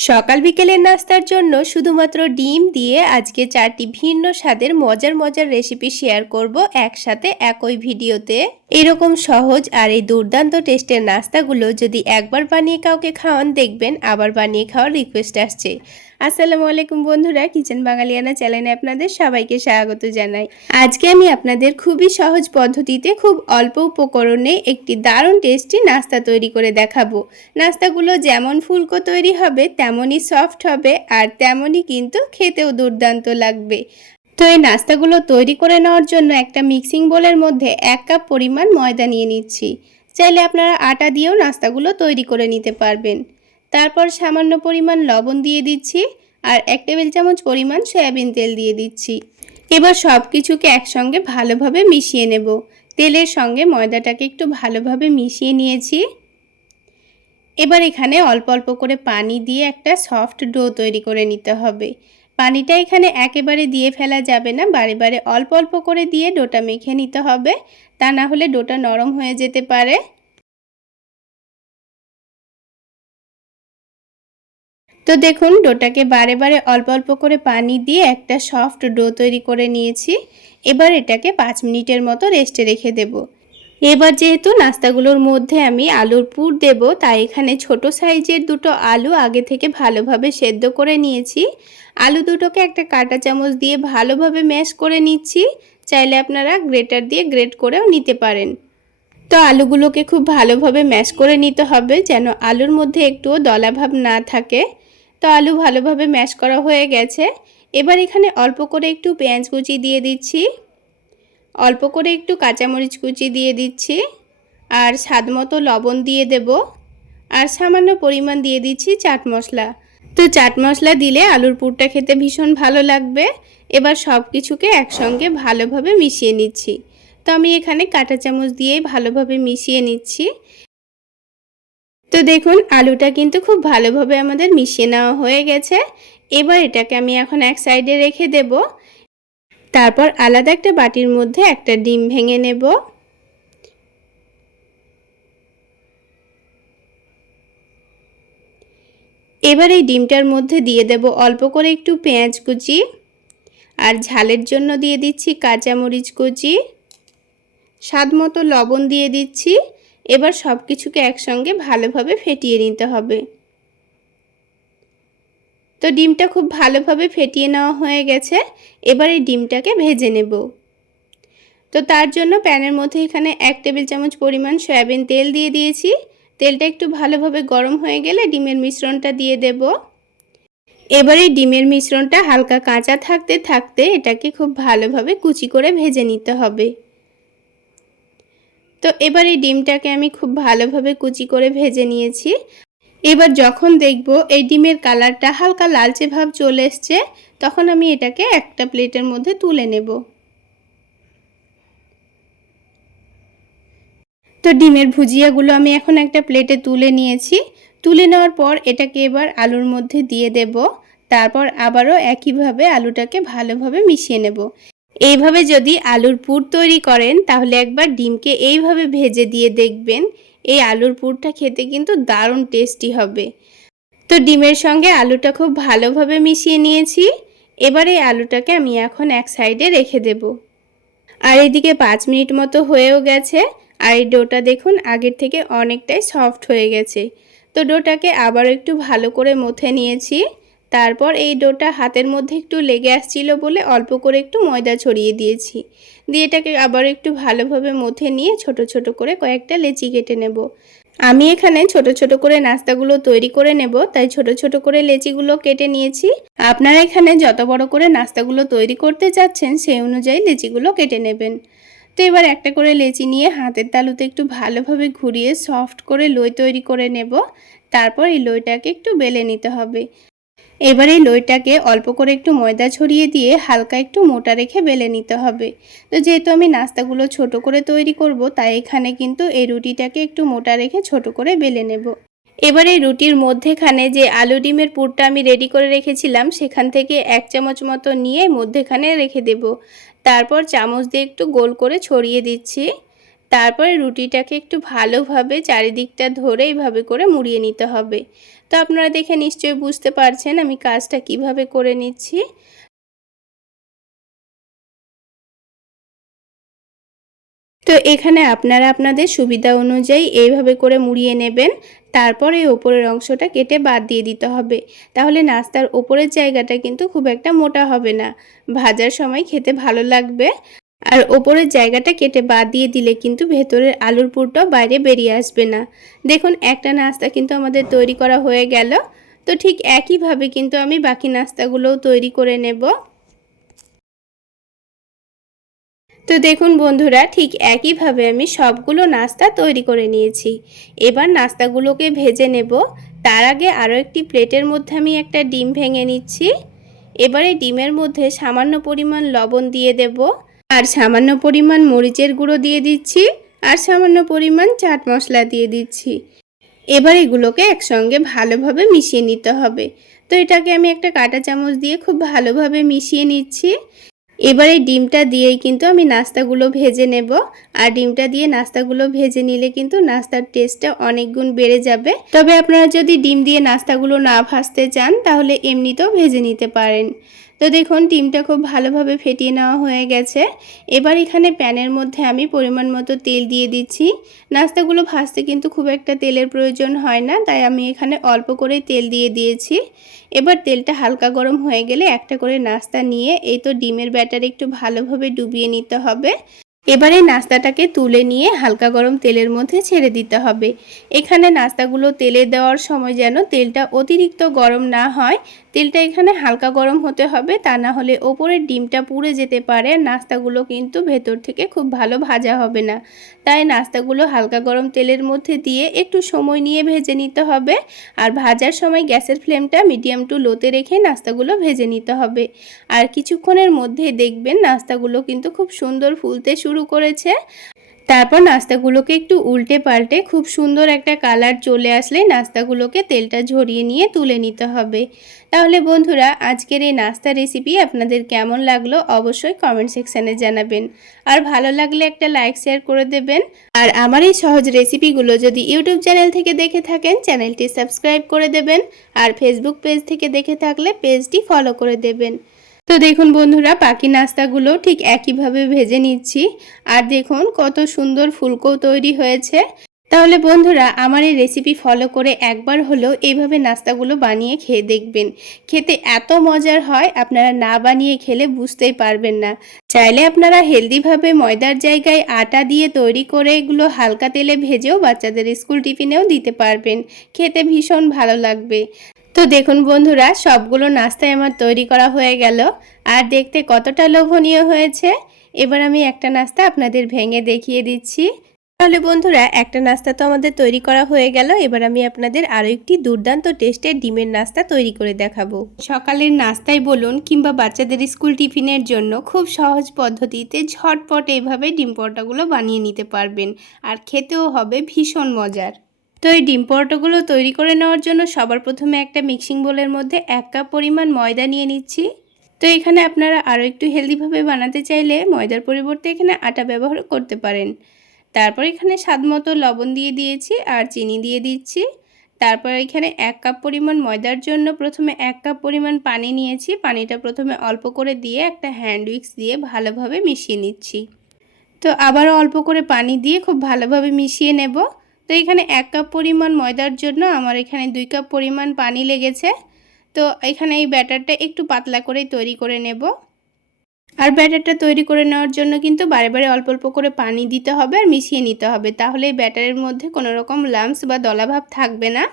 সকাল বিকেলের নাস্তার জন্য শুধুমাত্র ডিম দিয়ে আজকে চারটি ভিন্ন স্বাদের মজার মজার রেসিপি শেয়ার করব একসাথে একই ভিডিওতে। এরকম সহজ আর এই দুর্দান্ত টেস্টের নাস্তাগুলো যদি একবার বানিয়ে কাউকে খাওয়ান, দেখবেন আবার বানিয়ে খাওয়ার রিকোয়েস্ট আসছে। আসসালামু আলাইকুম বন্ধুরা, কিচেন বাঙালিয়ানা চ্যানেলে আপনাদের সবাইকে স্বাগত জানাই। আজকে আমি আপনাদের খুবই সহজ পদ্ধতিতে খুব অল্প উপকরণে একটি দারুণ টেস্টি নাস্তা তৈরি করে দেখাবো। নাস্তাগুলো যেমন ফুলকো তৈরি হবে, তেমনই সফট হবে আর তেমনই কিন্তু খেতেও দুর্দান্ত লাগবে। তো এই নাস্তাগুলো তৈরি করে নেওয়ার জন্য একটা মিক্সিং বোলের মধ্যে এক কাপ পরিমাণ ময়দা নিয়ে নিচ্ছি। চাইলে আপনারা আটা দিয়েও নাস্তাগুলো তৈরি করে নিতে পারবেন। তারপর সামান্য পরিমাণ লবণ দিয়ে দিচ্ছি আর এক টেবিল চামচ পরিমাণ সয়াবিন তেল দিয়ে দিচ্ছি। এবার সব কিছুকে একসঙ্গে ভালোভাবে মিশিয়ে নেব। তেলের সঙ্গে ময়দাটাকে একটু ভালোভাবে মিশিয়ে নিয়েছি। এবার এখানে অল্প অল্প করে পানি দিয়ে একটা সফট ডো তৈরি করে নিতে হবে। পানিটা এখানে একেবারে দিয়ে ফেলা যাবে না। বারে বারে অল্প অল্প করে দিয়ে ডোটা মেখে নিতে হবে। তা না হলে ডোটা নরম হয়ে যেতে পারে। তো দেখুন, ডোটাকে বারে বারে অল্প অল্প করে পানি দিয়ে একটা সফট ডো তৈরি করে নিয়েছি। এবার এটাকে পাঁচ মিনিটের মতো রেস্টে রেখে দেব। এবার যেহেতু নাস্তাগুলোর মধ্যে আমি আলুর পুর দেব, তাই এখানে ছোট সাইজের দুটো আলু আগে থেকে ভালোভাবে সেদ্ধ করে নিয়েছি। আলু দুটোকে একটা কাঁটা চামচ দিয়ে ভালোভাবে ম্যাশ করে নিচ্ছি। চাইলে আপনারা গ্রেটার দিয়ে গ্রেট করেও নিতে পারেন। তো আলুগুলোকে খুব ভালোভাবে ম্যাশ করে নিতে হবে, যেন আলুর মধ্যে একটুও দলাভাব না থাকে। তো আলু ভালোভাবে ম্যাশ করা হয়ে গেছে। এবার এখানে অল্প করে একটু পেঁয়াজ কুচি দিয়ে দিচ্ছি। অল্প করে একটু কাঁচামরিচ কুচি দিয়ে দিচ্ছি আর স্বাদ মতো লবণ দিয়ে দেব আর সামান্য পরিমাণ দিয়ে দিচ্ছি চাট মশলা। তো চাট মশলা দিলে আলুর পুরটা খেতে ভীষণ ভালো লাগবে। এবার সব কিছুকে একসঙ্গে ভালোভাবে মিশিয়ে নিচ্ছি। তো আমি এখানে কাঁটা চামচ দিয়ে ভালোভাবে মিশিয়ে নিচ্ছি। তো দেখুন, আলুটা কিন্তু খুব ভালোভাবে আমাদের মিশিয়ে নেওয়া হয়ে গেছে। এবার এটাকে আমি এখন এক সাইডে রেখে দেব। তারপর আলাদা একটা বাটির মধ্যে একটা ডিম ভেঙে নেব। এবার এই ডিমটার মধ্যে দিয়ে দেব অল্প করে একটু পেঁয়াজ কুচি আর ঝালের জন্য দিয়ে দিচ্ছি কাঁচামরিচ কুচি। স্বাদ মতো লবণ দিয়ে দিচ্ছি। এবার সব কিছুকে একসঙ্গে ভালোভাবে ফেটিয়ে নিতে হবে। তো ডিমটা খুব ভালোভাবে ফেটিয়ে নেওয়া হয়ে গেছে। এবার এই ডিমটাকে ভেজে নেব। তো তার জন্য প্যানের মধ্যে এখানে এক টেবিল চামচ পরিমাণ সয়াবিন তেল দিয়ে দিয়েছি। তেলটা একটু ভালোভাবে গরম হয়ে গেলে ডিমের মিশ্রণটা দিয়ে দেব। এবার ডিমের মিশ্রণটা হালকা কাঁচা থাকতে থাকতে এটাকে খুব ভালোভাবে কুচি করে ভেজে নিতে হবে। তো এবার এই ডিমটাকে আমি খুব ভালোভাবে কুচি করে ভেজে নিয়েছি। এবার যখন দেখব এই ডিমের কালারটা হালকা লালচে ভাব চলে এসছে, তখন আমি এটাকে একটা প্লেটের মধ্যে তুলে নেব। তো ডিমের ভুজিয়াগুলো আমি এখন একটা প্লেটে তুলে নিয়েছি। তুলে নেওয়ার পর এটাকে এবার আলুর মধ্যে দিয়ে দেব। তারপর আবারও একইভাবে আলুটাকে ভালোভাবে মিশিয়ে নেব। এইভাবে যদি আলুর পুর তৈরি করেন, তাহলে একবার ডিমকে এইভাবে ভেজে দিয়ে দেখবেন। এই আলুর পুরটা খেতে কিন্তু দারুণ টেস্টি হবে। তো ডিমের সঙ্গে আলুটা খুব ভালোভাবে মিশিয়ে নিয়েছি। এবার এই আলুটাকে আমি এখন এক সাইডে রেখে দেব। আর এদিকে পাঁচ মিনিট মতো হয়েও গেছে। আর এই ডোটা দেখুন আগের থেকে অনেকটাই সফট হয়ে গেছে। তো ডোটাকে আবার একটু ভালো করে মথে নিয়েছি। তারপর এই ডোটা হাতের মধ্যে একটু লেগে আসছিল বলে অল্প করে একটু ময়দা ছড়িয়ে দিয়েছি। দিয়ে এটাকে আবার একটু ভালোভাবে মথে নিয়ে ছোট ছোট করে কয়েকটা লেচি কেটে নেব। আমি এখানে ছোট ছোট করে নাস্তাগুলো তৈরি করে নেব, তাই ছোট ছোট করে লেচিগুলো কেটে নিয়েছি। আপনারা এখানে যত বড় করে নাস্তাগুলো তৈরি করতে চাচ্ছেন, সেই অনুযায়ী লেচিগুলো কেটে নেবেন। তো এবার একটা করে লেচি নিয়ে হাতের তালুতে একটু ভালোভাবে ঘুরিয়ে সফট করে লই তৈরি করে নেব। তারপর এই লইটাকে একটু বেলে নিতে হবে। এবার লইটাকে অল্প করে একটু ময়দা ছড়িয়ে দিয়ে হালকা একটু মোটা রেখে বেলে নিতে হবে। তো যেহেতু আমি নাস্তাগুলো ছোট করে তৈরি করব, তাই এখানে কিন্তু এই রুটিটাকে একটু মোটা রেখে ছোট করে বেলে নেব। এবারে রুটির মধ্যেখানে যে আলু ডিমের পুরটা আমি রেডি করে রেখেছিলাম, সেখান থেকে এক চামচ মতো নিয়ে মধ্যেখানে রেখে দেব। তারপর চামচ দিয়ে একটু গোল করে ছড়িয়ে দিচ্ছি। তারপরে রুটিটাকে একটু ভালোভাবে চারিদিকটা ধরে এইভাবে করে মুড়িয়ে নিতে হবে। তো আপনারা দেখে নিশ্চয়ই বুঝতে পারছেন আমি কাজটা কীভাবে করে নিচ্ছি। তো এখানে আপনারা আপনাদের সুবিধা অনুযায়ী এইভাবে করে মুড়িয়ে নেবেন, তারপর এই ওপরের অংশটা কেটে বাদ দিয়ে দিতে হবে। তাহলে নাস্তার ওপরের জায়গাটা কিন্তু খুব একটা মোটা হবে না। ভাজার সময় খেতে ভালো লাগবে। আর ওপরের জায়গাটা কেটে বাদ দিয়ে দিলে কিন্তু ভেতরের আলুর পুরটাও বাইরে বেরিয়ে আসবে না। দেখুন, একটা নাস্তা কিন্তু আমাদের তৈরি করা হয়ে গেল। তো ঠিক একইভাবে কিন্তু আমি বাকি নাস্তাগুলোও তৈরি করে নেব। তো দেখুন বন্ধুরা, ঠিক একইভাবে আমি সবগুলো নাস্তা তৈরি করে নিয়েছি। এবার নাস্তাগুলোকে ভেজে নেব। তার আগে আরও একটি প্লেটের মধ্যে আমি একটা ডিম ভেঙে নিচ্ছি। এবারে ডিমের মধ্যে সামান্য পরিমাণ লবণ দিয়ে দেব। আর সামান্য পরিমাণ মরিচের গুঁড়ো দিয়ে দিচ্ছি আর সামান্য পরিমাণ চাট মশলা দিয়ে দিচ্ছি। এবার এগুলোকে একসঙ্গে ভালোভাবে মিশিয়ে নিতে হবে। তো এটাকে আমি একটা কাঁটা চামচ দিয়ে খুব ভালোভাবে মিশিয়ে নিচ্ছি। এবার এই ডিমটা দিয়েই কিন্তু আমি নাস্তাগুলো ভেজে নেব। আর ডিমটা দিয়ে নাস্তাগুলো ভেজে নিলে কিন্তু নাস্তার টেস্টটা অনেক গুণ বেড়ে যাবে। তবে আপনারা যদি ডিম দিয়ে নাস্তাগুলো না ভাজতে চান, তাহলে এমনিতেও ভেজে নিতে পারেন। তো দেখুন ডিমটা খুব ভালোভাবে ফেটিয়ে নেওয়া হয়ে গেছে। এবার এখানে প্যানের মধ্যে আমি পরিমাণ মতো তেল দিয়ে দিচ্ছি। নাস্তাগুলো ভাজতে কিন্তু খুব একটা তেলের প্রয়োজন হয় না, তাই আমি এখানে অল্প করে তেল দিয়ে দিয়েছি। এবার তেলটা হালকা গরম হয়ে গেলে একটা করে নাস্তা নিয়ে, এই তো ডিমের ব্যাটার একটু ভালোভাবে ডুবিয়ে নিতে হবে। এবারে নাস্তাটাকে তুলে নিয়ে হালকা গরম তেলের মধ্যে ছেড়ে দিতে হবে। এখানে নাস্তাগুলো তেলে দেওয়ার সময় যেন তেলটা অতিরিক্ত গরম না হয় তেলটা এখানে হালকা গরম হতে হবে, তা না হলে ওপরের ডিমটা পুড়ে যেতে পারে। নাস্তাগুলো কিন্তু ভেতর থেকে খুব ভালো ভাজা হবে না। তাই নাস্তাগুলো হালকা গরম তেলের মধ্যে দিয়ে একটু সময় নিয়ে ভেজে নিতে হবে। আর ভাজার সময় গ্যাসের ফ্লেমটা মিডিয়াম টু লোতে রেখে নাস্তাগুলো ভেজে নিতে হবে। আর কিছুক্ষণের মধ্যে দেখবেন নাস্তাগুলো কিন্তু খুব সুন্দর ফুলতে শুরু করেছে। তারপর নাস্তাগুলোকে একটু উল্টে পাল্টে খুব সুন্দর একটা কালার চলে আসলে নাস্তাগুলোকে তেলটা ঝরিয়ে নিয়ে তুলে নিতে হবে। তাহলে বন্ধুরা, আজকের এই নাস্তা রেসিপি আপনাদের কেমন লাগল অবশ্যই কমেন্ট সেকশানে জানাবেন। আর ভালো লাগলে একটা লাইক শেয়ার করে দেবেন। আর আমার এই সহজ রেসিপিগুলো যদি ইউটিউব চ্যানেল থেকে দেখে থাকেন, চ্যানেলটি সাবস্ক্রাইব করে দেবেন। আর ফেসবুক পেজ থেকে দেখে থাকলে পেজটি ফলো করে দেবেন। তো দেখুন বন্ধুরা, বাকি নাস্তাগুলো ঠিক একইভাবে ভেজে নিচ্ছি। আর দেখুন কত সুন্দর ফুলকো তৈরি হয়েছে। তাহলে বন্ধুরা, আমার এই রেসিপি ফলো করে একবার হলেও এইভাবে নাস্তাগুলো বানিয়ে খেয়ে দেখবেন। খেতে এত মজার হয়, আপনারা না বানিয়ে খেলে বুঝতেই পারবেন না। চাইলে আপনারা হেলদিভাবে ময়দার জায়গায় আটা দিয়ে তৈরি করে এগুলো হালকা তেলে ভেজেও বাচ্চাদের স্কুল টিফিনেও দিতে পারবেন। খেতে ভীষণ ভালো লাগবে। তো দেখুন বন্ধুরা, সবগুলো নাস্তায় আমার তৈরি করা হয়ে গেল। আর দেখতে কতটা লোভনীয় হয়েছে। এবার আমি একটা নাস্তা আপনাদের ভেঙে দেখিয়ে দিচ্ছি। তাহলে বন্ধুরা, একটা নাস্তা তো আমাদের তৈরি করা হয়ে গেল। এবার আমি আপনাদের আরও একটি দুর্দান্ত টেস্টের ডিমের নাস্তা তৈরি করে দেখাবো। সকালের নাস্তায় বলুন কিংবা বাচ্চাদের স্কুল টিফিনের জন্য খুব সহজ পদ্ধতিতে ঝটপট এইভাবে ডিম পরোটাগুলো বানিয়ে নিতে পারবেন। আর খেতেও হবে ভীষণ মজার। তো এই ডিম পরোটাগুলো তৈরি করে নেওয়ার জন্য সবার প্রথমে একটা মিক্সিং বোলের মধ্যে এক কাপ পরিমাণ ময়দা নিয়ে নিচ্ছি। তো এখানে আপনারা আরও একটু হেলদিভাবে বানাতে চাইলে ময়দার পরিবর্তে এখানে আটা ব্যবহার করতে পারেন। তারপর এখানে স্বাদ মতো লবণ দিয়ে দিয়েছি আর চিনি দিয়ে দিচ্ছি। তারপর এখানে এক কাপ পরিমাণ ময়দার জন্য প্রথমে এক কাপ পরিমাণ পানি নিয়েছি। পানিটা প্রথমে অল্প করে দিয়ে একটা হ্যান্ড উইক্স দিয়ে ভালোভাবে মিশিয়ে নিচ্ছি। তো আবারও অল্প করে পানি দিয়ে খুব ভালোভাবে মিশিয়ে নেব। তো এখানে এক কাপ পরিমাণ ময়দার জন্য আমার এখানে দুই কাপ পরিমাণ পানি লেগেছে। তো এখানে এই ব্যাটারটা একটু পাতলা করেই তৈরি করে নেব। আর ব্যাটারটা তৈরি করে নেওয়ার জন্য কিন্তু বারে বারে অল্প অল্প করে পানি দিতে হবে আর মিশিয়ে নিতে হবে। তাহলে এই ব্যাটারের মধ্যে কোনো রকম লামস বা দলাভাব থাকবে না।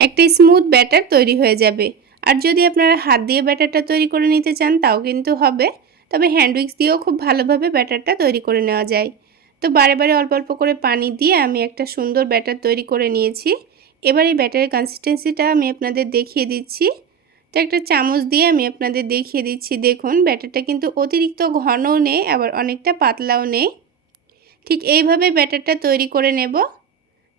একটা স্মুথ ব্যাটার তৈরি হয়ে যাবে। আর যদি আপনারা হাত দিয়ে ব্যাটারটা তৈরি করে নিতে চান তাও কিন্তু হবে। তবে হ্যান্ডউইক্স দিয়েও খুব ভালোভাবে ব্যাটারটা তৈরি করে নেওয়া যায়। তো বারে বারে অল্প অল্প করে পানি দিয়ে আমি একটা সুন্দর ব্যাটার তৈরি করে নিয়েছি। এবার এই ব্যাটারের কনসিস্টেন্সিটা আমি আপনাদের দেখিয়ে দিচ্ছি। তো একটা চামচ দিয়ে আমি আপনাদের দেখিয়ে দিচ্ছি। দেখুন, ব্যাটারটা কিন্তু অতিরিক্ত ঘনও নেই, আবার অনেকটা পাতলাও নেই। ঠিক এইভাবে ব্যাটারটা তৈরি করে নেব।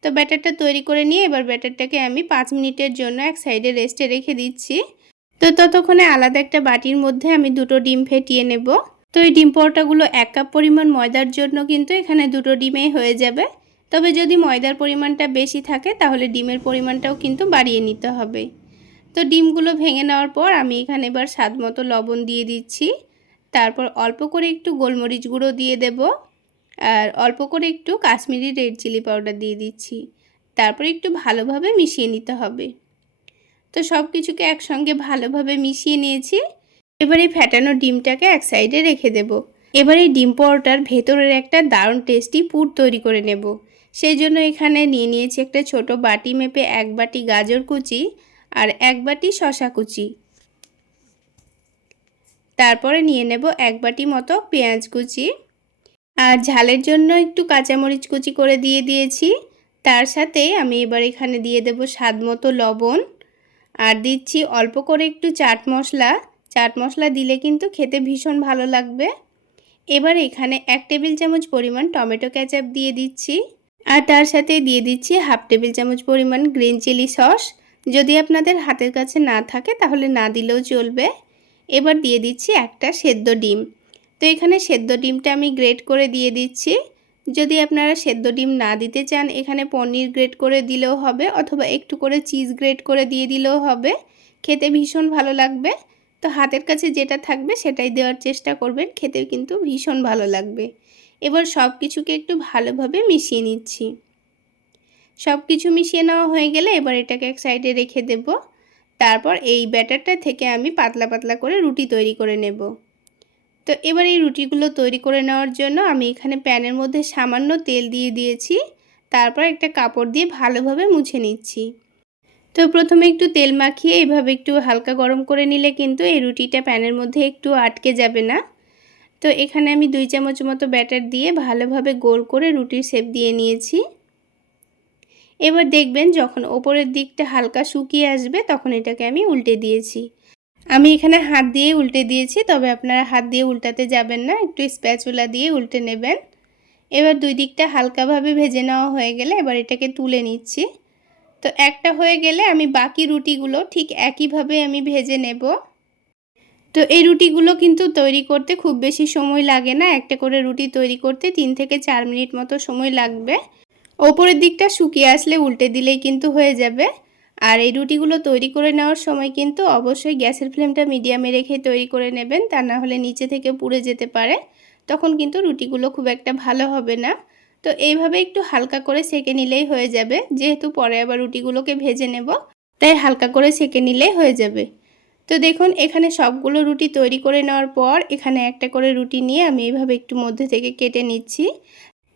তো ব্যাটারটা তৈরি করে নিয়ে এবার ব্যাটারটাকে আমি পাঁচ মিনিটের জন্য এক সাইডে রেস্টে রেখে দিচ্ছি। তো ততক্ষণে আলাদা একটা বাটির মধ্যে আমি দুটো ডিম ফেটিয়ে নেব। তো এই ডিম পরোটাগুলো এক কাপ পরিমাণ ময়দার জন্য কিন্তু এখানে দুটো ডিমেই হয়ে যাবে। তবে যদি ময়দার পরিমাণটা বেশি থাকে, তাহলে ডিমের পরিমাণটাও কিন্তু বাড়িয়ে নিতে হবে। তো ডিমগুলো ভেঙে নেওয়ার পর আমি এখানে এবার স্বাদ মতো লবণ দিয়ে দিচ্ছি। তারপর অল্প করে একটু গোলমরিচ গুঁড়ো দিয়ে দেব। আর অল্প করে একটু কাশ্মীরি রেড চিলি পাউডার দিয়ে দিচ্ছি। তারপর একটু ভালোভাবে মিশিয়ে নিতে হবে। তো সব কিছুকে একসঙ্গে ভালোভাবে মিশিয়ে নিয়েছি। এবার এই ফ্যাটানো ডিমটাকে এক সাইডে রেখে দেব। এবার এই ডিম পরোটার ভেতরের একটা দারুণ টেস্টি পুর তৈরি করে নেব। সেই জন্য এখানে নিয়ে নিয়েছি একটা ছোট বাটি মেপে এক বাটি গাজর কুচি আর এক বাটি শশা কুচি। তারপরে নিয়ে নেব এক বাটি মতো পেঁয়াজ কুচি। আর ঝালের জন্য একটু কাঁচামরিচ কুচি করে দিয়ে দিয়েছি। তার সাথে আমি এবার এখানে দিয়ে দেব স্বাদ মতো লবণ। আর দিচ্ছি অল্প করে একটু চাট মশলা। চাট মশলা দিলে কিন্তু খেতে ভীষণ ভালো লাগবে। এবার এখানে এক টেবিল চামচ পরিমাণ টমেটো ক্যাচাপ দিয়ে দিচ্ছি। আর তার সাথে দিয়ে দিচ্ছি হাফ টেবিল চামচ পরিমাণ গ্রিন চিলি সস। যদি আপনাদের হাতের কাছে না থাকে তাহলে না দিলেও চলবে। এবার দিয়ে দিচ্ছি একটা সেদ্ধ ডিম। তো এখানে সেদ্ধ ডিমটা আমি গ্রেট করে দিয়ে দিচ্ছি। যদি আপনারা সেদ্ধ ডিম না দিতে চান, এখানে পনির গ্রেট করে দিলেও হবে অথবা একটু করে চিজ গ্রেট করে দিয়ে দিলেও হবে। খেতে ভীষণ ভালো লাগবে। তো হাতের কাছে যেটা থাকবে সেটাই দেওয়ার চেষ্টা করবেন খেতে কিন্তু ভীষণ ভালো লাগবে। এবার সব কিছুকে একটু ভালোভাবে মিশিয়ে নিচ্ছি। সব কিছু মিশিয়ে নেওয়া হয়ে গেলে এবার এটাকে এক সাইডে রেখে দেব। তারপর এই ব্যাটারটা থেকে আমি পাতলা পাতলা করে রুটি তৈরি করে নেব। তো এবার এই রুটিগুলো তৈরি করে নেওয়ার জন্য আমি এখানে প্যানের মধ্যে সামান্য তেল দিয়ে দিয়েছি। তারপর একটা কাপড় দিয়ে ভালোভাবে মুছে নিচ্ছি। তো প্রথমে একটু তেল মাখিয়ে এইভাবে একটু হালকা গরম করে নিলে কিন্তু এই রুটিটা প্যানের মধ্যে একটু আটকে যাবে না। তো এখানে আমি দুই চামচ মতো ব্যাটার দিয়ে ভালোভাবে গোল করে রুটির শেপ দিয়ে নিয়েছি। এবার দেখবেন যখন ওপরের দিকটা হালকা শুকিয়ে আসবে তখন এটাকে আমি উল্টে দিয়েছি। আমি এখানে হাত দিয়ে উল্টে দিয়েছি, তবে আপনারা হাত দিয়ে উল্টাতে যাবেন না, একটু স্প্যাচুলা দিয়ে উল্টে নেবেন। এবার দুই দিকটা হালকাভাবে ভেজে নেওয়া হয়ে গেলে এবার এটাকে তুলে নিচ্ছি। তো একটা হয়ে গেলে আমি বাকি রুটিগুলো ঠিক একইভাবে আমি ভেজে নেব। তো এই রুটিগুলো কিন্তু তৈরি করতে খুব বেশি সময় লাগে না। একটা করে রুটি তৈরি করতে তিন থেকে চার মিনিট মতো সময় লাগবে। ওপরের দিকটা শুকিয়ে আসলে উল্টে দিলেই কিন্তু হয়ে যাবে। আর এই রুটিগুলো তৈরি করে নেওয়ার সময় কিন্তু অবশ্যই গ্যাসের ফ্লেমটা মিডিয়ামে রেখে তৈরি করে নেবেন। তা না হলে নিচে থেকে পুড়ে যেতে পারে। তখন কিন্তু রুটিগুলো খুব একটা ভালো হবে না। তো এইভাবে একটু হালকা করে সেকে নিলেই হয়ে যাবে। যেহেতু পরে আবার রুটিগুলোকে ভেজে নেব, তাই হালকা করে সেকে নিলেই হয়ে যাবে। তো দেখুন, এখানে সবগুলো রুটি তৈরি করে নেওয়ার পর এখানে একটা করে রুটি নিয়ে আমি এইভাবে একটু মধ্যে থেকে কেটে নিচ্ছি।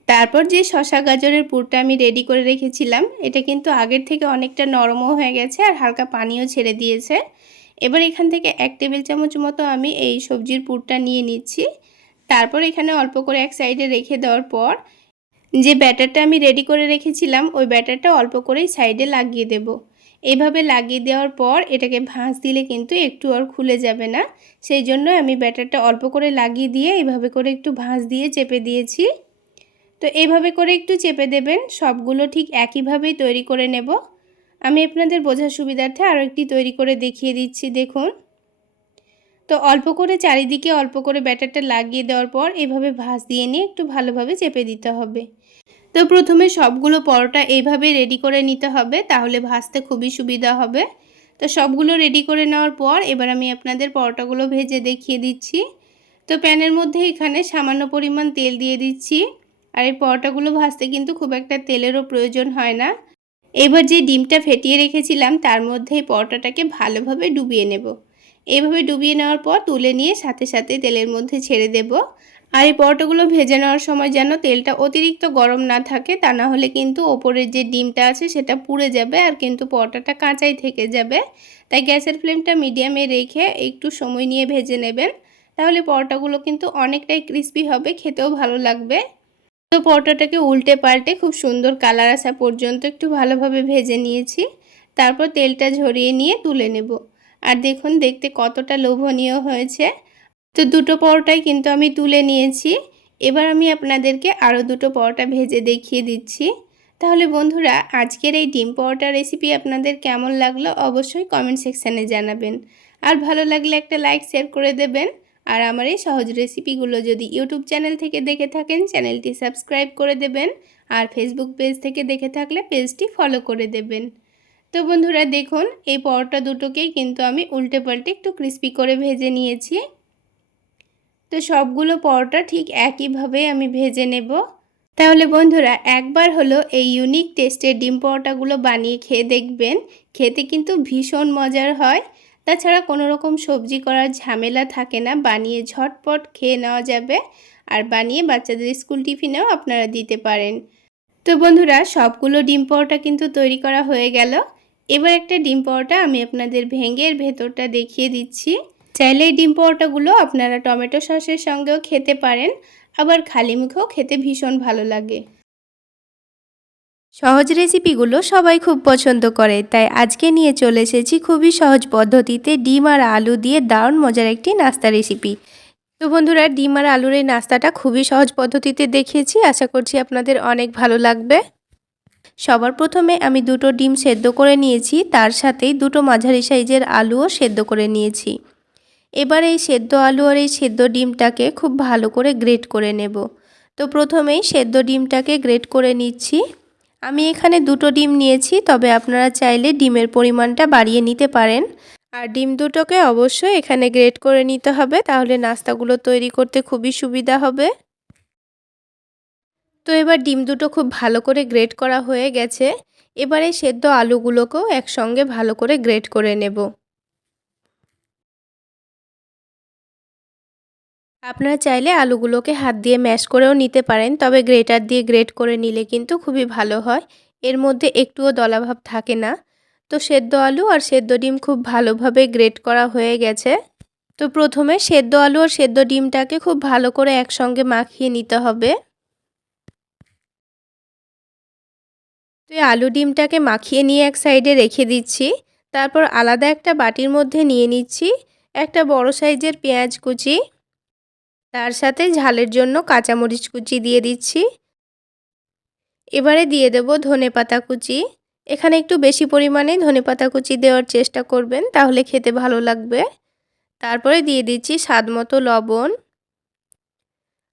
তারপর যে শশা গাজরের পুরটা আমি রেডি করে রেখেছিলাম, এটা কিন্তু আগের থেকে অনেকটা নরমও হয়ে গেছে আর হালকা পানিও ছেড়ে দিয়েছে। এবার এখান থেকে এক টেবিল চামচ মতো আমি এই সবজির পুরটা নিয়ে নিচ্ছি। তারপর এখানে অল্প করে এক সাইডে রেখে দেওয়ার পর যে ব্যাটারটা আমি রেডি করে রেখেছিলাম, ওই ব্যাটারটা অল্প করেই সাইডে লাগিয়ে দেব। এইভাবে লাগিয়ে দেওয়ার পর এটাকে ভাঁজ দিলে কিন্তু একটু আর খুলে যাবে না। সেই জন্য আমি ব্যাটারটা অল্প করে লাগিয়ে দিয়ে এইভাবে করে একটু ভাঁজ দিয়ে চেপে দিয়েছি। তো এইভাবে করে একটু চেপে দেবেন, সবগুলো ঠিক একইভাবেই তৈরি করে নেব। আমি আপনাদের বোঝার সুবিধার্থে আরও একটি তৈরি করে দেখিয়ে দিচ্ছি, দেখুন। তো অল্প করে চারিদিকে অল্প করে ব্যাটারটা লাগিয়ে দেওয়ার পর এভাবে ভাঁজ দিয়ে নিয়ে একটু ভালোভাবে চেপে দিতে হবে। তো প্রথমে সবগুলো পরোটা এইভাবে রেডি করে নিতে হবে, তাহলে ভাজতে খুবই সুবিধা হবে। তো সবগুলো রেডি করে নেওয়ার পর এবার আমি আপনাদের পরোটাগুলো ভেজে দেখিয়ে দিচ্ছি। তো প্যানের মধ্যে এখানে সামান্য পরিমাণ তেল দিয়ে দিচ্ছি। আর এই পরোটাগুলো ভাজতে কিন্তু খুব একটা তেলেরও প্রয়োজন হয় না। এবার যে ডিমটা ফেটিয়ে রেখেছিলাম, তার মধ্যে এই পরোটাটাকে ভালোভাবে ডুবিয়ে নেব। এইভাবে ডুবিয়ে নেওয়ার পর তুলে নিয়ে সাথে সাথে তেলের মধ্যে ছেড়ে দেব। আর এই পরোটাগুলো ভেজে নেওয়ার সময় যেন তেলটা অতিরিক্ত গরম না থাকে, তা না হলে কিন্তু ওপরের যে ডিমটা আছে সেটা পুড়ে যাবে আর কিন্তু পরোটাটা কাঁচাই থেকে যাবে। তাই গ্যাসের ফ্লেমটা মিডিয়ামে রেখে একটু সময় নিয়ে ভেজে নেবেন। তাহলে পরোটাগুলো কিন্তু অনেকটাই ক্রিস্পি হবে, খেতেও ভালো লাগবে। তো পরোটাটাকে উল্টে পাল্টে খুব সুন্দর কালার আসা পর্যন্ত একটু ভালোভাবে ভেজে নিয়েছি। তারপর তেলটা ঝরিয়ে নিয়ে তুলে নেব। আর দেখুন, দেখতে কতটা লোভনীয় হয়েছে। তো দুটো পরোটাই কিন্তু আমি তুলে নিয়েছি। এবার আমি আপনাদেরকে আরও দুটো পরোটা ভেজে দেখিয়ে দিচ্ছি। তাহলে বন্ধুরা, আজকের এই ডিম পরোটা রেসিপি আপনাদের কেমন লাগল অবশ্যই কমেন্ট সেকশানে জানাবেন। আর ভালো লাগলে একটা লাইক শেয়ার করে দেবেন। আর আমার এই সহজ রেসিপিগুলো যদি ইউটিউব চ্যানেল থেকে দেখে থাকেন চ্যানেলটি সাবস্ক্রাইব করে দেবেন। আর ফেসবুক পেজ থেকে দেখে থাকলে পেজটি ফলো করে দেবেন। তো বন্ধুরা, দেখুন, এই পরোটা দুটোকেই কিন্তু আমি উল্টে পাল্টে একটু ক্রিস্পি করে ভেজে নিয়েছি। তো সবগুলো পরোটা ঠিক একইভাবে আমি ভেজে নেব। তাহলে বন্ধুরা, একবার হলো এই ইউনিক টেস্টের ডিম পরোটাগুলো বানিয়ে খেয়ে দেখবেন। খেতে কিন্তু ভীষণ মজার হয়। তাছাড়া কোনো রকম সবজি করার ঝামেলা থাকে না, বানিয়ে ঝটপট খেয়ে নেওয়া যাবে। আর বানিয়ে বাচ্চাদের স্কুল টিফিনেও আপনারা দিতে পারেন। তো বন্ধুরা, সবগুলো ডিম পরোটা কিন্তু তৈরি করা হয়ে গেল। এবার একটা ডিম পরোটা আমি আপনাদের ভেঙে এর ভেতরটা দেখিয়ে দিচ্ছি। চাইলে এই ডিম পরোটাগুলো আপনারা টমেটো সসের সঙ্গেও খেতে পারেন, আবার খালি মুখেও খেতে ভীষণ ভালো লাগে। সহজ রেসিপিগুলো সবাই খুব পছন্দ করে, তাই আজকে নিয়ে চলে এসেছি খুবই সহজ পদ্ধতিতে ডিম আর আলু দিয়ে দারুণ মজার একটি নাস্তা রেসিপি। তো বন্ধুরা, ডিম আর আলুর এই নাস্তাটা খুবই সহজ পদ্ধতিতে দেখিয়েছি, আশা করছি আপনাদের অনেক ভালো লাগবে। সবার প্রথমে আমি দুটো ডিম সেদ্ধ করে নিয়েছি, তার সাথেই দুটো মাঝারি সাইজের আলুও সেদ্ধ করে নিয়েছি। এবার এই সেদ্ধ আলু আর এই সেদ্ধ ডিমটাকে খুব ভালো করে গ্রেট করে নেব। তো প্রথমেই সেদ্ধ ডিমটাকে গ্রেট করে নিচ্ছি। আমি এখানে দুটো ডিম নিয়েছি, তবে আপনারা চাইলে ডিমের পরিমাণটা বাড়িয়ে নিতে পারেন। আর ডিম দুটোকে অবশ্যই এখানে গ্রেট করে নিতে হবে, তাহলে নাস্তাগুলো তৈরি করতে খুবই সুবিধা হবে। তো এবার ডিম দুটো খুব ভালো করে গ্রেট করা হয়ে গেছে। এবারে সেদ্ধ আলুগুলোকেও একসঙ্গে ভালো করে গ্রেট করে নেব। আপনারা চাইলে আলুগুলোকে হাত দিয়ে ম্যাশ করেও নিতে পারেন, তবে গ্রেটার দিয়ে গ্রেট করে নিলে কিন্তু খুবই ভালো হয়। এর মধ্যে একটুও দলাভাব থাকে না। তো সেদ্ধ আলু আর সেদ্ধ ডিম খুব ভালোভাবে গ্রেট করা হয়ে গেছে। তো প্রথমে সেদ্ধ আলু আর সেদ্ধ ডিমটাকে খুব ভালো করে একসঙ্গে মাখিয়ে নিতে হবে। তো এই আলু ডিমটাকে মাখিয়ে নিয়ে এক সাইডে রেখে দিচ্ছি। তারপর আলাদা একটা বাটির মধ্যে নিয়ে নিচ্ছি। একটা বড় সাইজের পেঁয়াজ কুচি তার সাথে ঝালের জন্য কাঁচামরিচ কুচি দিয়ে দিচ্ছি। এবারে দিয়ে দেব ধনে পাতা কুচি। এখানে একটু বেশি পরিমাণে ধনে পাতা কুচি দেওয়ার চেষ্টা করবেন, তাহলে খেতে ভালো লাগবে। তারপরে দিয়ে দিচ্ছি স্বাদ মতো লবণ।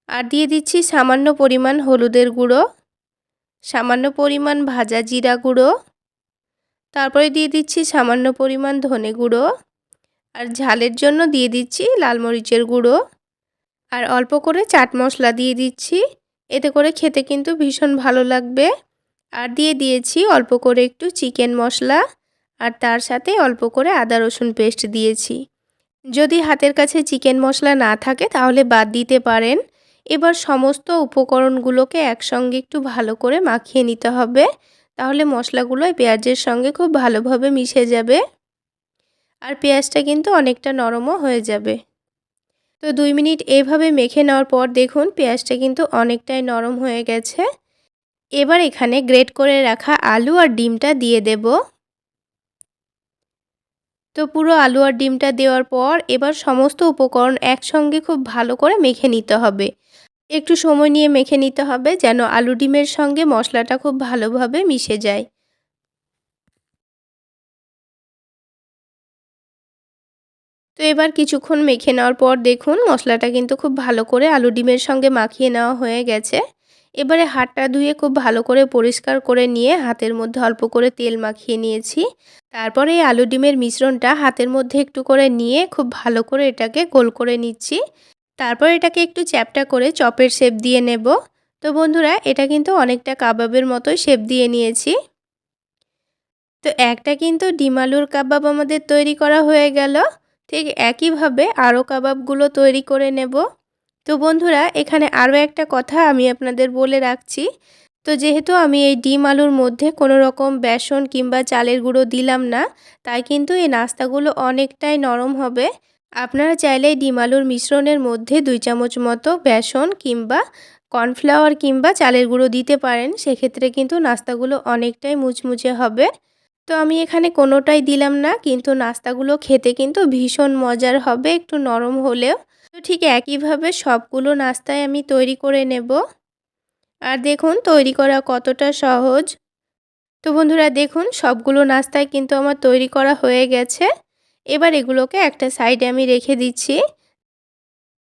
আর দিয়ে দিচ্ছি সামান্য পরিমাণ হলুদের গুঁড়ো। সামান্য পরিমাণ ভাজা জিরা গুঁড়ো। তারপরে দিয়ে দিচ্ছি সামান্য পরিমাণ ধনে গুঁড়ো। আর ঝালের জন্য দিয়ে দিচ্ছি লাল মরিচের গুঁড়ো। আর অল্প করে চাট মশলা দিয়ে দিচ্ছি। এতে করে খেতে কিন্তু ভীষণ ভালো লাগবে। আর দিয়ে দিয়েছি অল্প করে একটু চিকেন মশলা। আর তার সাথে অল্প করে আদা রসুন পেস্ট দিয়েছি। যদি হাতের কাছে চিকেন মশলা না থাকে তাহলে বাদ দিতে পারেন। এবার সমস্ত উপকরণগুলোকে একসঙ্গে একটু ভালো করে মাখিয়ে নিতে হবে। তাহলে মশলাগুলো পেঁয়াজের সঙ্গে খুব ভালোভাবে মিশে যাবে। আর পেঁয়াজটা কিন্তু অনেকটা নরমও হয়ে যাবে। তো দুই মিনিট এইভাবে মেখে নেওয়ার পর দেখুন পেঁয়াজটা কিন্তু অনেকটাই নরম হয়ে গেছে। এবার এখানে গ্রেট করে রাখা আলু আর ডিমটা দিয়ে দেব। তো পুরো আলু আর ডিমটা দেওয়ার পর এবার সমস্ত উপকরণ একসঙ্গে খুব ভালো করে মেখে নিতে হবে। একটু সময় নিয়ে মেখে নিতে হবে যেন আলু ডিমের সঙ্গে মশলাটা খুব ভালোভাবে মিশে যায়। তো এবার কিছুক্ষণ মেখে নেওয়ার পর দেখুন মশলাটা কিন্তু খুব ভালো করে আলু ডিমের সঙ্গে মাখিয়ে নেওয়া হয়ে গেছে। এবারে হাতটা ধুয়ে খুব ভালো করে পরিষ্কার করে নিয়ে হাতের মধ্যে অল্প করে তেল মাখিয়ে নিয়েছি। তারপরে এই আলু ডিমের মিশ্রণটা হাতের মধ্যে একটু করে নিয়ে খুব ভালো করে এটাকে গোল করে নিচ্ছি। তারপর এটাকে একটু চ্যাপটা করে চপের শেপ দিয়ে নেব। তো বন্ধুরা, এটা কিন্তু অনেকটা কাবাবের মতোই শেপ দিয়ে নিয়েছি। তো একটা কিন্তু ডিম আলুর কাবাব আমাদের তৈরি করা হয়ে গেল। ঠিক একইভাবে আরও কাবাবগুলো তৈরি করে নেব। তো বন্ধুরা, এখানে আরও একটা কথা আমি আপনাদের বলে রাখছি। তো যেহেতু আমি এই ডিম আলুর মধ্যে কোনো রকম বেসন কিংবা চালের গুঁড়ো দিলাম না, তাই কিন্তু এই নাস্তাগুলো অনেকটাই নরম হবে। আপনারা চাইলে ডিম আলুর মিশ্রণের মধ্যে দুই চামচ মতো বেসন কিংবা কর্নফ্লাওয়ার কিংবা চালের গুঁড়ো দিতে পারেন। সেক্ষেত্রে কিন্তু নাস্তাগুলো অনেকটাই মুচমুচে হবে। তো আমি এখানে কোনোটাই দিলাম না, কিন্তু নাস্তাগুলো খেতে কিন্তু ভীষণ মজার হবে, একটু নরম হলেও। তো ঠিক একইভাবে সবগুলো নাস্তায় আমি তৈরি করে নেব। আর দেখুন, তৈরি করা কতটা সহজ। তো বন্ধুরা, দেখুন, সবগুলো নাস্তায় কিন্তু আমার তৈরি করা হয়ে গেছে। এবার এগুলোকে একটা সাইডে আমি রেখে দিচ্ছি।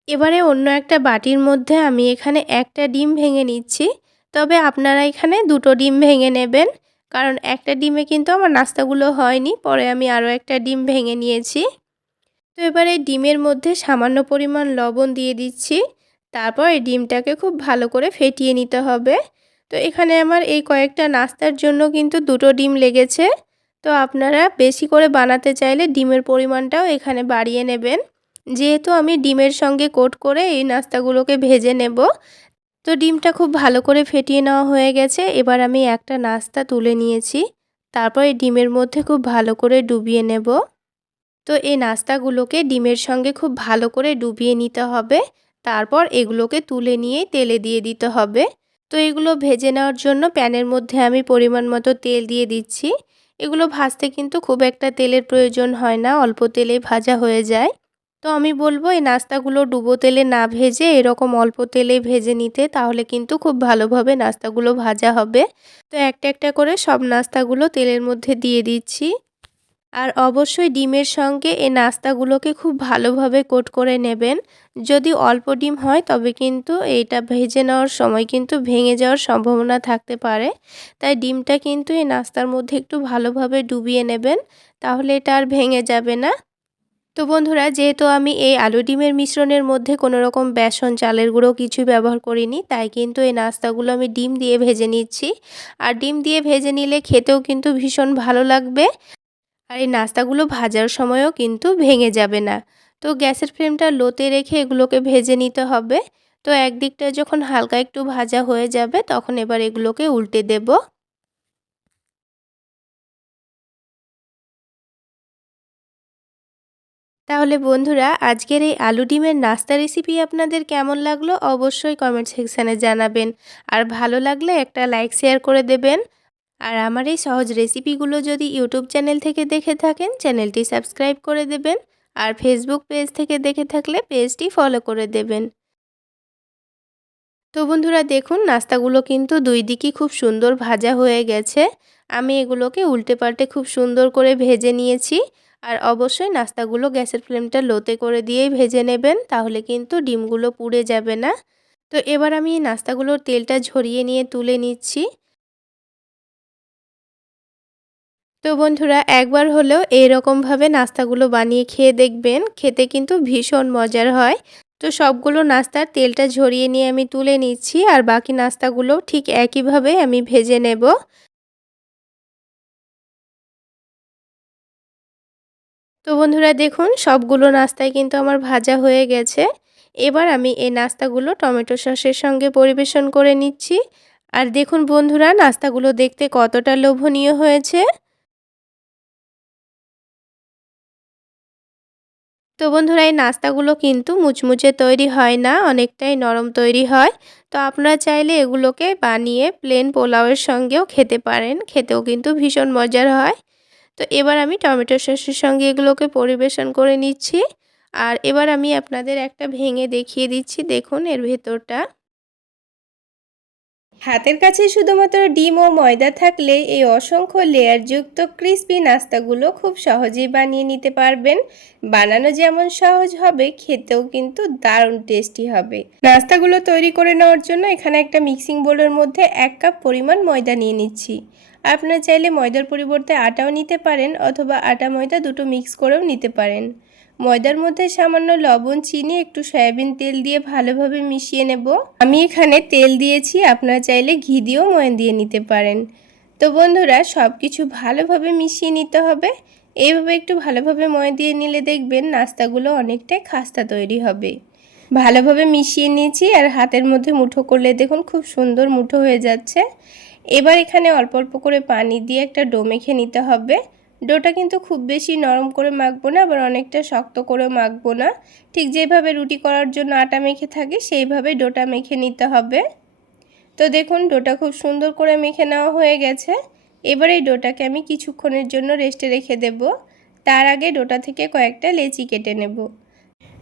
এবারে অন্য একটা বাটির মধ্যে আমি এখানে একটা ডিম ভেঙে নিচ্ছি। তবে আপনারা এখানে দুটো ডিম ভেঙে নেবেন। কারণ একটা ডিমে কিন্তু আমার নাস্তাগুলো হয়নি, পরে আমি আরও একটা ডিম ভেঙে নিয়েছি। তো এবার ডিমের মধ্যে সামান্য পরিমাণ লবণ দিয়ে দিচ্ছি, তারপর এই ডিমটাকে খুব ভালো করে ফেটিয়ে নিতে হবে। তো এখানে আমার এই কয়েকটা নাস্তার জন্য কিন্তু দুটো ডিম লেগেছে, তো আপনারা বেশি করে বানাতে চাইলে ডিমের পরিমাণটাও এখানে বাড়িয়ে নেবেন। যেহেতু আমি ডিমের সঙ্গে কোট করে এই নাস্তাগুলোকে ভেজে নেব তো ডিমটা খুব ভালো করে ফেটিয়ে নেওয়া হয়ে গেছে। এবার আমি একটা নাস্তা তুলে নিয়েছি। তারপর ডিমের মধ্যে খুব ভালো করে ডুবিয়ে নেব। তো এই নাস্তাগুলোকে ডিমের সঙ্গে খুব ভালো করে ডুবিয়ে নিতে হবে। তারপর এগুলোকে তুলে নিয়ে তেলে দিয়ে দিতে হবে। তো এগুলো ভেজে নেওয়ার জন্য প্যানের মধ্যে আমি পরিমাণ মতো তেল দিয়ে দিচ্ছি। এগুলো ভাজতে কিন্তু খুব একটা তেলের প্রয়োজন হয় না। অল্প তেলে ভাজা হয়ে যায়। তো আমি বলব, এই নাস্তাগুলো ডুবো তেলে না ভেজে, এরকম অল্প তেলে ভেজে নিতে, তাহলে কিন্তু খুব ভালোভাবে নাস্তাগুলো ভাজা হবে। তো একটা একটা করে সব নাস্তাগুলো তেলের মধ্যে দিয়ে দিচ্ছি। আর অবশ্যই ডিমের সঙ্গে এই নাস্তাগুলোকে খুব ভালোভাবে কোট করে নেবেন। যদি অল্প ডিম হয়, তবে কিন্তু এইটা ভেজে নেওয়ার সময় কিন্তু ভেঙে যাওয়ার সম্ভাবনা থাকতে পারে। তাই ডিমটা কিন্তু এই নাস্তার মধ্যে একটু ভালোভাবে ডুবিয়ে নেবেন, তাহলে এটা আর ভেঙে যাবে না। তো বন্ধুরা, যেহেতু আমি এই আলু ডিমের মিশ্রণের মধ্যে কোনো রকম বেসন, চালের গুঁড়ো কিছু ব্যবহার করিনি, তাই কিন্তু এই নাস্তাগুলো আমি ডিম দিয়ে ভেজে নিচ্ছি। আর ডিম দিয়ে ভেজে নিলে খেতেও কিন্তু ভীষণ ভালো লাগবে। আর এই নাস্তাগুলো ভাজার সময়ও কিন্তু ভেঙে যাবে না। তো গ্যাসের ফ্লেমটা লোতে রেখে এগুলোকে ভেজে নিতে হবে। তো একদিকটা যখন হালকা একটু ভাজা হয়ে যাবে, তখন এবার এগুলোকে উল্টে দেব। তাহলে বন্ধুরা, আজকের এই আলু ডিমের নাস্তা রেসিপি আপনাদের কেমন লাগল অবশ্যই কমেন্ট সেকশানে জানাবেন। আর ভালো লাগলে একটা লাইক শেয়ার করে দেবেন। আর আমার এই সহজ রেসিপিগুলো যদি ইউটিউব চ্যানেল থেকে দেখে থাকেন, চ্যানেলটি সাবস্ক্রাইব করে দেবেন। আর ফেসবুক পেজ থেকে দেখে থাকলে পেজটি ফলো করে দেবেন। তো বন্ধুরা, দেখুন নাস্তাগুলো কিন্তু দুই দিকই খুব সুন্দর ভাজা হয়ে গেছে। আমি এগুলোকে উল্টে পাল্টে খুব সুন্দর করে ভেজে নিয়েছি। আর অবশ্যই নাস্তাগুলো গ্যাসের ফ্লেমটা লোতে করে দিয়েই ভেজে নেবেন, তাহলে কিন্তু ডিমগুলো পুড়ে যাবে না। তো এবার আমি নাস্তাগুলোর তেলটা ঝরিয়ে নিয়ে তুলে নিচ্ছি। তো বন্ধুরা, একবার হলেও এইরকমভাবে নাস্তাগুলো বানিয়ে খেয়ে দেখবেন, খেতে কিন্তু ভীষণ মজার হয়। তো সবগুলো নাস্তার তেলটা ঝরিয়ে নিয়ে আমি তুলে নিচ্ছি, আর বাকি নাস্তাগুলো ঠিক একইভাবে আমি ভেজে নেব। তো বন্ধুরা দেখুন, সবগুলো নাস্তায় কিন্তু আমার ভাজা হয়ে গেছে। এবার আমি এই নাস্তাগুলো টমেটো সসের সঙ্গে পরিবেশন করে নিচ্ছি। আর দেখুন বন্ধুরা, নাস্তাগুলো দেখতে কতটা লোভনীয় হয়েছে। তো বন্ধুরা, এই নাস্তাগুলো কিন্তু মুচমুচে তৈরি হয় না, অনেকটাই নরম তৈরি হয়। তো আপনারা চাইলে এগুলোকে বানিয়ে প্লেন পোলাওয়ের সঙ্গেও খেতে পারেন। খেতেও কিন্তু ভীষণ মজার হয়। তো এবার আমি টমেটো সসের সঙ্গে এগুলোকে পরিবেশন করে নিচ্ছি। আর এবার আমি আপনাদের একটা ভেঙে দেখিয়ে দিচ্ছি, দেখুন এর ভেতরটা। হাতের কাছে শুধুমাত্র ডিম ও ময়দা থাকলে এই অসংখ্য লেয়ারযুক্ত ক্রিসপি নাস্তাগুলো খুব সহজেই বানিয়ে নিতে পারবেন। বানানো যেমন সহজ হবে, খেতেও কিন্তু দারুণ টেস্টি হবে। নাস্তাগুলো তৈরি করে নেওয়ার জন্য এখানে একটা মিক্সিং বোলের মধ্যে এক কাপ পরিমাণ ময়দা নিয়ে নিচ্ছি। আপনারা চাইলে ময়দার পরিবর্তে আটাও নিতে পারেন অথবা আটা ময়দা দুটো মিক্স করেও নিতে পারেন। ময়দার মধ্যে সামান্য লবণ, চিনি, একটু সয়াবিন তেল দিয়ে ভালোভাবে মিশিয়ে নেব। আমি এখানে তেল দিয়েছি, আপনারা চাইলে ঘি দিয়েও ময়ন দিয়ে নিতে পারেন। তো বন্ধুরা সব কিছু ভালোভাবে মিশিয়ে নিতে হবে। এইভাবে একটু ভালোভাবে ময়, দিয়ে নিলে দেখবেন নাস্তাগুলো অনেকটাই খাস্তা তৈরি হবে। ভালোভাবে মিশিয়ে নিয়েছি আর হাতের মধ্যে মুঠো করলে দেখুন খুব সুন্দর মুঠো হয়ে যাচ্ছে। এবার এখানে অল্প অল্প করে পানি দিয়ে একটা ডো মেখে নিতে হবে। ডোটা কিন্তু খুব বেশি নরম করে মাখবো না, আবার অনেকটা শক্ত করে মাখবো না। ঠিক যেভাবে রুটি করার জন্য আটা মেখে থাকে, সেইভাবে ডোটা মেখে নিতে হবে। তো দেখুন, ডোটা খুব সুন্দর করে মেখে নেওয়া হয়ে গেছে। এবার এই ডোটাকে আমি কিছুক্ষণের জন্য রেস্টে রেখে দেব। তার আগে ডোটা থেকে কয়েকটা লেচি কেটে নেব।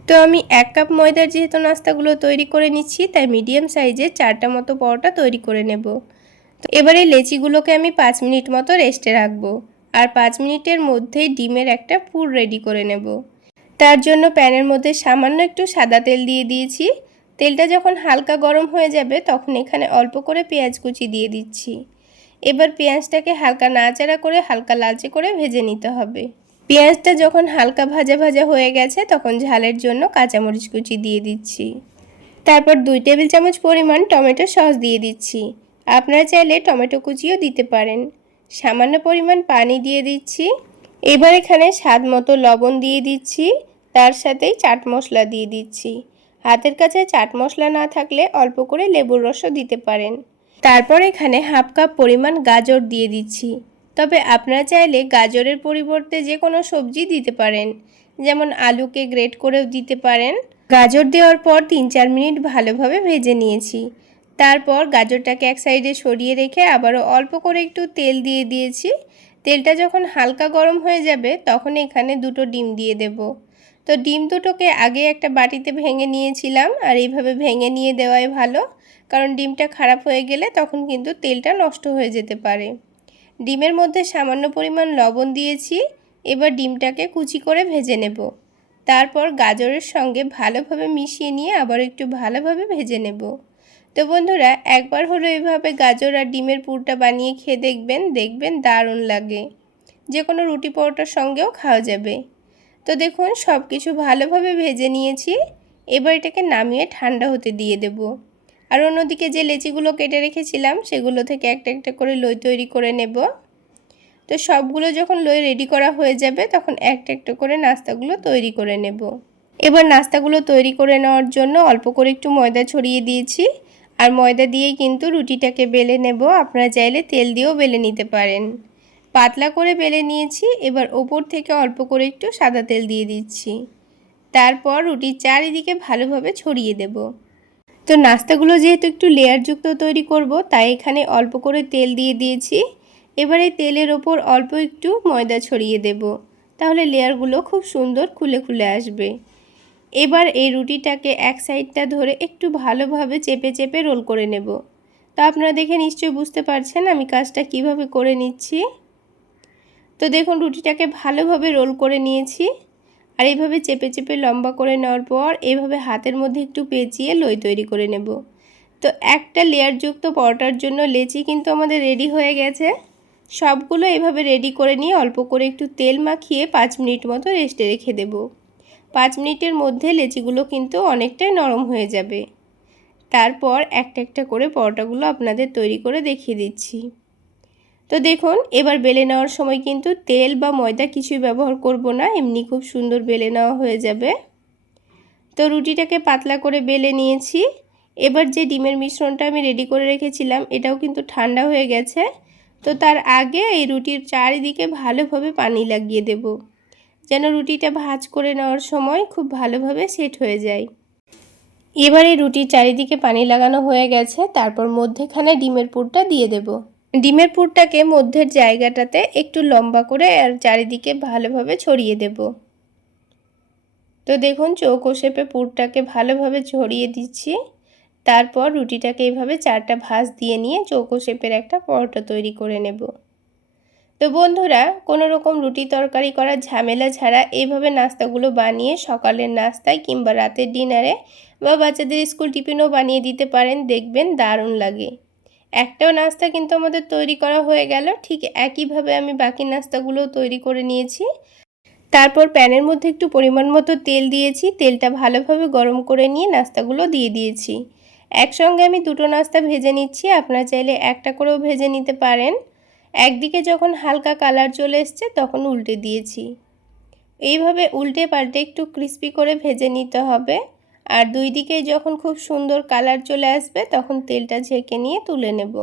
তো আমি এক কাপ ময়দার যেহেতু নাস্তাগুলো তৈরি করে নিচ্ছি, তাই মিডিয়াম সাইজে চারটা মতো পরোটা তৈরি করে নেব। তো এবার লেচিগুলোকে আমি পাঁচ মিনিট মতো রেস্টে রাখব। আর পাঁচ মিনিটের মধ্যেই ডিমের একটা পুর রেডি করে নেব। তার জন্য প্যানের মধ্যে সামান্য একটু সাদা তেল দিয়ে দিয়েছি। তেলটা যখন হালকা গরম হয়ে যাবে, তখন এখানে অল্প করে পেঁয়াজ কুচি দিয়ে দিচ্ছি। এবার পেঁয়াজটাকে হালকা নাড়াচাড়া করে হালকা লালচে করে ভেজে নিতে হবে। পেঁয়াজটা যখন হালকা ভাজা ভাজা হয়ে গেছে, তখন ঝালের জন্য কাঁচামরিচ কুচি দিয়ে দিচ্ছি। তারপর দুই টেবিল চামচ পরিমাণ টমেটো সস দিয়ে দিচ্ছি। আপনারা চাইলে টমেটো কুচিও দিতে পারেন। সামান্য পরিমাণ পানি দিয়ে দিচ্ছি। এবার এখানে স্বাদ মতো লবণ দিয়ে দিচ্ছি। তার সাথেই চাট মশলা দিয়ে দিচ্ছি। হাতের কাছে চাট মশলা না থাকলে অল্প করে লেবুর রসও দিতে পারেন। তারপর এখানে হাফ কাপ পরিমাণ গাজর দিয়ে দিচ্ছি। তবে আপনারা চাইলে গাজরের পরিবর্তে যে কোনো সবজি দিতে পারেন। যেমন আলুকে গ্রেট করেও দিতে পারেন। গাজর দেওয়ার পর তিন চার মিনিট ভালোভাবে ভেজে নিয়েছি। তারপর গাজরটাকে এক সাইডে সরিয়ে রেখে আবারও অল্প করে একটু তেল দিয়ে দিয়েছি। তেলটা যখন হালকা গরম হয়ে যাবে, তখন এখানে দুটো ডিম দিয়ে দেব। তো ডিম দুটোকে আগে একটা বাটিতে ভেঙে নিয়েছিলাম, আর এইভাবে ভেঙে নিয়ে দেওয়াই ভালো, কারণ ডিমটা খারাপ হয়ে গেলে তখন কিন্তু তেলটা নষ্ট হয়ে যেতে পারে। ডিমের মধ্যে সামান্য পরিমাণ লবণ দিয়েছি, এবার ডিমটাকে কুচি করে ভেজে নেব। তারপর গাজরের সঙ্গে ভালোভাবে মিশিয়ে নিয়ে আবার একটু ভালোভাবে ভেজে নেব। তো বন্ধুরা, একবার হলো এভাবে গাজর আর ডিমের পুরটা বানিয়ে খেয়ে দেখবেন দেখবেন দারুণ লাগে। যে কোনো রুটি পরোটার সঙ্গেও খাওয়া যাবে। তো দেখুন সব কিছু ভালোভাবে ভেজে নিয়েছি। এবার এটাকে নামিয়ে ঠান্ডা হতে দিয়ে দেব। আর অন্যদিকে যে লেচিগুলো কেটে রেখেছিলাম, সেগুলো থেকে একটা একটা করে লই তৈরি করে নেব। তো সবগুলো যখন লই রেডি করা হয়ে যাবে, তখন একটা একটা করে নাস্তাগুলো তৈরি করে নেব। এবার নাস্তাগুলো তৈরি করে নেওয়ার জন্য অল্প করে একটু ময়দা ছড়িয়ে দিয়েছি। আর ময়দা দিয়েই কিন্তু রুটিটাকে বেলে নেব। আপনারা চাইলে তেল দিয়েও বেলে নিতে পারেন। পাতলা করে বেলে নিয়েছি। এবার ওপর থেকে অল্প করে একটু সাদা তেল দিয়ে দিচ্ছি। তারপর রুটির চারিদিকে ভালোভাবে ছড়িয়ে দেব। তো নাস্তাগুলো যেহেতু একটু লেয়ারযুক্ত তৈরি করব, তাই এখানে অল্প করে তেল দিয়ে দিয়েছি। এবারে তেলের ওপর অল্প একটু ময়দা ছড়িয়ে দেব। তাহলে লেয়ারগুলো খুব সুন্দর খুলে খুলে আসবে। এবার এই রুটিটাকে এক সাইডটা ধরে একটু ভালোভাবে চেপে চেপে রোল করে নেব। তো আপনারা দেখে নিশ্চয়ই বুঝতে পারছেন আমি কাজটা কীভাবে করে নিচ্ছি। তো দেখুন রুটিটাকে ভালোভাবে রোল করে নিয়েছি। আর এইভাবে চেপে চেপে লম্বা করে নেওয়ার পর এইভাবে হাতের মধ্যে একটু পেঁচিয়ে লই তৈরি করে নেব। তো একটা লেয়ারযুক্ত পরোটার জন্য লেচি কিন্তু আমাদের রেডি হয়ে গেছে। সবগুলো এভাবে রেডি করে নিয়ে অল্প করে একটু তেল মাখিয়ে পাঁচ মিনিট মতো রেস্টে রেখে দেব। পাঁচ মিনিটের মধ্যে লেচিগুলো কিন্তু অনেকটাই নরম হয়ে যাবে। তারপর একটা একটা করে পরোটাগুলো আপনাদের তৈরি করে দেখিয়ে দিচ্ছি। তো দেখুন, এবার বেলে নেওয়ার সময় কিন্তু তেল বা ময়দা কিছুই ব্যবহার করব না, এমনি খুব সুন্দর বেলে নেওয়া হয়ে যাবে। তো রুটিটাকে পাতলা করে বেলে নিয়েছি। এবার যে ডিমের মিশ্রণটা আমি রেডি করে রেখেছিলাম, এটাও কিন্তু ঠান্ডা হয়ে গেছে। তো তার আগে এই রুটির চারিদিকে ভালোভাবে পানি লাগিয়ে দেব। যেন রুটিটা ভাজ করে নেওয়ার সময় খুব ভালোভাবে সেট হয়ে যায়। এবারে রুটির চারিদিকে পানি লাগানো হয়ে গেছে, তারপর মধ্যেখানে ডিমের পুরটা দিয়ে দেব। ডিমের পুরটাকে মধ্যের জায়গাটাতে একটু লম্বা করে আর চারিদিকে ভালোভাবে ছড়িয়ে দেব। তো দেখুন চৌকো শেপে পুরটাকে ভালোভাবে ছড়িয়ে দিচ্ছি। তারপর রুটিটাকে এইভাবে চারটা ভাঁজ দিয়ে নিয়ে চৌকো শেপের একটা পরোটা তৈরি করে নেব। তো বন্ধুরা কোনো রকম রুটি তরকারি করার ঝামেলা ছাড়া এইভাবে নাস্তাগুলো বানিয়ে সকালের নাস্তায় কিংবা রাতের ডিনারে বা বাচ্চাদের স্কুল টিফিনও বানিয়ে দিতে পারেন, দেখবেন দারুণ লাগে। একটাও নাস্তা কিন্তু আমাদের তৈরি করা হয়ে গেল, ঠিক একইভাবে আমি বাকি নাস্তাগুলোও তৈরি করে নিয়েছি। তারপর প্যানের মধ্যে একটু পরিমাণ মতো তেল দিয়েছি, তেলটা ভালোভাবে গরম করে নিয়ে নাস্তাগুলো দিয়ে দিয়েছি। একসঙ্গে আমি দুটো নাস্তা ভেজে নিচ্ছি, আপনারা চাইলে একটা করেও ভেজে নিতে পারেন। একদিকে যখন হালকা কালার চলে এসছে, তখন উল্টে দিয়েছি। এইভাবে উল্টে পাল্টে একটু ক্রিস্পি করে ভেজে নিতে হবে। আর দুই দিকে যখন খুব সুন্দর কালার চলে আসবে, তখন তেলটা ঝেঁকে নিয়ে তুলে নেব।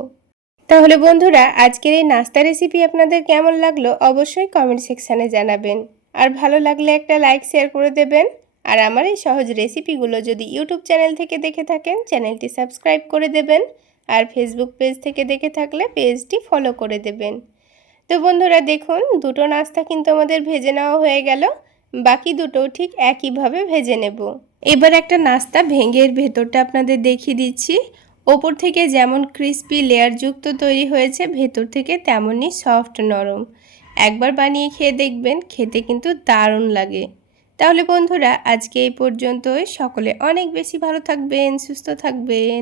তাহলে বন্ধুরা, আজকের এই নাস্তা রেসিপি আপনাদের কেমন লাগল অবশ্যই কমেন্ট সেকশানে জানাবেন। আর ভালো লাগলে একটা লাইক শেয়ার করে দেবেন। আর আমার এই সহজ রেসিপিগুলো যদি ইউটিউব চ্যানেল থেকে দেখে থাকেন চ্যানেলটি সাবস্ক্রাইব করে দেবেন। আর ফেসবুক পেজ থেকে দেখে থাকলে পেজটি ফলো করে দেবেন। তো বন্ধুরা দেখুন, দুটো নাস্তা কিন্তু আমাদের ভেজে নেওয়া হয়ে গেল। বাকি দুটো ঠিক একইভাবে ভেজে নেব। এবার একটা নাস্তা ভেঙে এর ভেতরটা আপনাদের দেখিয়ে দিচ্ছি। ওপর থেকে যেমন ক্রিস্পি লেয়ারযুক্ত তৈরি হয়েছে, ভেতর থেকে তেমনই সফট নরম। একবার বানিয়ে খেয়ে দেখবেন, খেতে কিন্তু দারুণ লাগে। তাহলে বন্ধুরা, আজকে এই পর্যন্তই। সকলে অনেক বেশি ভালো থাকবেন, সুস্থ থাকবেন।